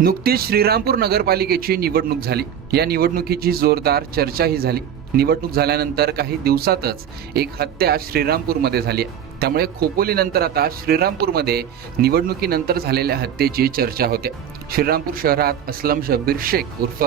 नुकतीच श्रीरामपूर नगरपालिकेची निवडणूक झाली। या निवडणुकीची जोरदार चर्चाही झाली। निवडणूक झाल्यानंतर काही दिवसातच एक हत्या श्रीरामपूरमध्ये झाली आहे। त्यामुळे खोपोलीनंतर आता श्रीरामपूरमध्ये निवडणुकीनंतर झालेल्या हत्येची चर्चा होते। श्रीरामपूर शहरात असलम शब्बीर शेख उर्फ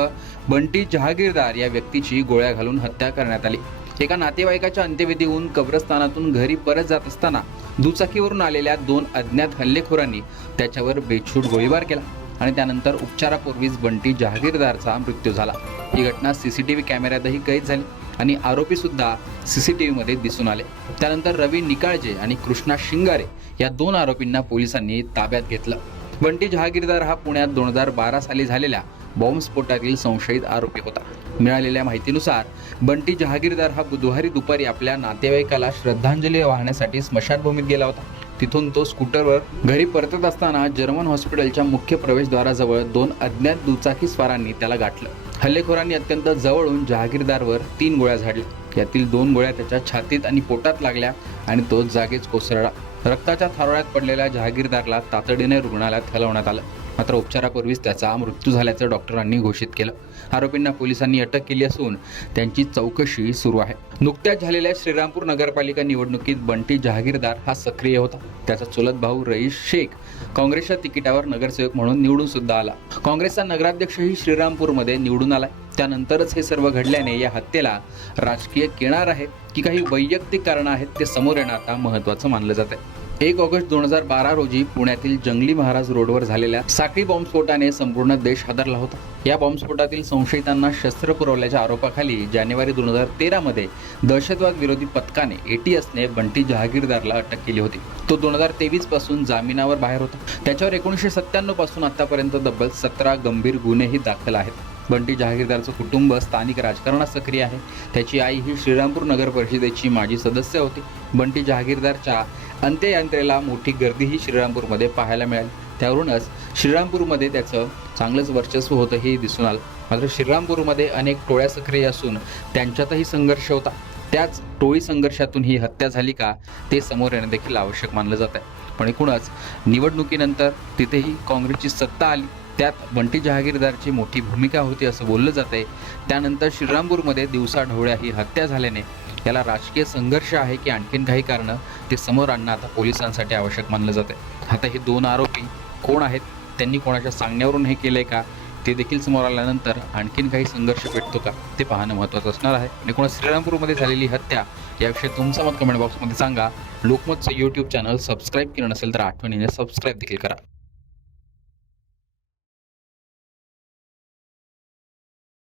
बंटी जहागीरदार या व्यक्तीची गोळ्या घालून हत्या करण्यात आली। एका नातेवाईकाच्या अंत्यविधीहून कब्रस्तानातून घरी परत जात असताना दुचाकीवरून आलेल्या 2 अज्ञात हल्लेखोरांनी त्याच्यावर बेछूट गोळीबार केला आणि त्यानंतर उपचारापूर्वीच बंटी जहागीरदारचा मृत्यू झाला। ही घटना सीसीटीव्ही कॅमेऱ्यातही कैद झाली आणि आरोपी सुद्धा सीसीटीव्हीमध्ये दिसून आले। त्यानंतर रवी निकाळजे आणि कृष्णा शिंगारे या 2 आरोपींना पोलिसांनी ताब्यात घेतलं। बंटी जहागीरदार हा पुण्यात 2012 साली झालेल्या बॉम्बस्फोटातील संशयित आरोपी होता। मिळालेल्या माहितीनुसार बंटी जहागीरदार हा बुधवारी दुपारी आपल्या नातेवाईकाला श्रद्धांजली वाहण्यासाठी स्मशानभूमीत गेला होता। तिथून तो स्कूटरवर घरी परतत असताना जर्मन हॉस्पिटलच्या मुख्य प्रवेशद्वाराजवळ 2 अज्ञात दुचाकी स्वारांनी त्याला गाठलं। हल्लेखोरांनी अत्यंत जवळून जहागीरदारवर 3 गोळ्या झाडल्या। यातील 2 गोळ्या त्याच्या छातीत आणि पोटात लागल्या आणि तो जागीच कोसळला। रक्ताच्या थारोळ्यात पडलेल्या जहागीरदारला तातडीने रुग्णालयात हलवण्यात आलं, मात्र उपचारापूर्वीच त्याचा मृत्यू झाल्याचं डॉक्टरांनी घोषित केलं। आरोपींना पोलिसांनी अटक केली असून त्यांची चौकशी सुरू आहे। नुकत्याच झालेल्या श्रीरामपूर नगरपालिका निवडणुकीत बंटी जहागीरदार हा सक्रिय होता। त्याचा चुलत भाऊ रईस शेख काँग्रेसच्या तिकिटावर नगरसेवक म्हणून निवडून सुद्धा आला। काँग्रेसचा नगराध्यक्षही श्रीरामपूरमध्ये निवडून आलाय। त्यानंतरच हे सर्व घडल्याने या हत्येला राजकीय किनार आहे की काही वैयक्तिक कारण आहेत ते समोर येणं आता महत्त्वाचं मानलं जात आहे। 1 ऑगस्ट 2012 रोजी पुण्यातील जंगली महाराज रोडवर झालेल्या साखळी बॉम्बस्फोटाने संपूर्ण देश हादरला होता। या बॉम्बस्फोटातील संशयितांना शस्त्र पुरवल्याच्या आरोपाखाली जानेवारी 2013 मध्ये दहशतवाद विरोधी पथकाने ATSने बंटी जहागीरदारला अटक केली होती। तो 2023 पासून जामिनावर बाहेर होता। त्याच्यावर 1997 पासून आतापर्यंत तब्बल 17 गंभीर गुन्हेही दाखल आहेत। बंटी जहागीरदारचं कुटुंब स्थानिक राजकारणात सक्रिय आहे। त्याची आई ही श्रीरामपूर नगर परिषदेची माजी सदस्य होती। बंटी जहागीरदारच्या अंत्ययात्रेला मोठी गर्दीही श्रीरामपूरमध्ये पाहायला मिळाली। त्यावरूनच श्रीरामपूरमध्ये त्याचं चांगलंच वर्चस्व होतं हे दिसून आलं। मात्र श्रीरामपूरमध्ये अनेक टोळ्या सक्रिय असून त्यांच्यातही संघर्ष होता। त्याच टोळी संघर्षातून ही हत्या झाली का ते समोर येणं देखील आवश्यक मानलं जात आहे। पण एकूणच निवडणुकीनंतर तिथेही काँग्रेसची सत्ता आली, त्यात बंटी जहागीरदारची मोठी भूमिका होती असं बोललं जात आहे। त्यानंतर श्रीरामपूरमध्ये दिवसाढवळ्या ही हत्या झाल्याने याला राजकीय संघर्ष आहे की आणखीन काही कारणं ते समोर आणणं आता पोलिसांसाठी आवश्यक मानलं जाते। आता हे 2 आरोपी कोण आहेत, त्यांनी कोणाच्या सांगण्यावरून हे केलंय का ते देखील समोर आल्यानंतर आणखीन काही संघर्ष पेटतो का ते पाहणं महत्त्वाचं असणार आहे। आणि कोणा श्रीरामपूरमध्ये झालेली हत्या याविषयी तुमचं मत कमेंट बॉक्समध्ये सांगा। लोकमतचं YouTube चॅनल सबस्क्राईब केलं नसेल तर आठवणीने सबस्क्राईब देखील करा।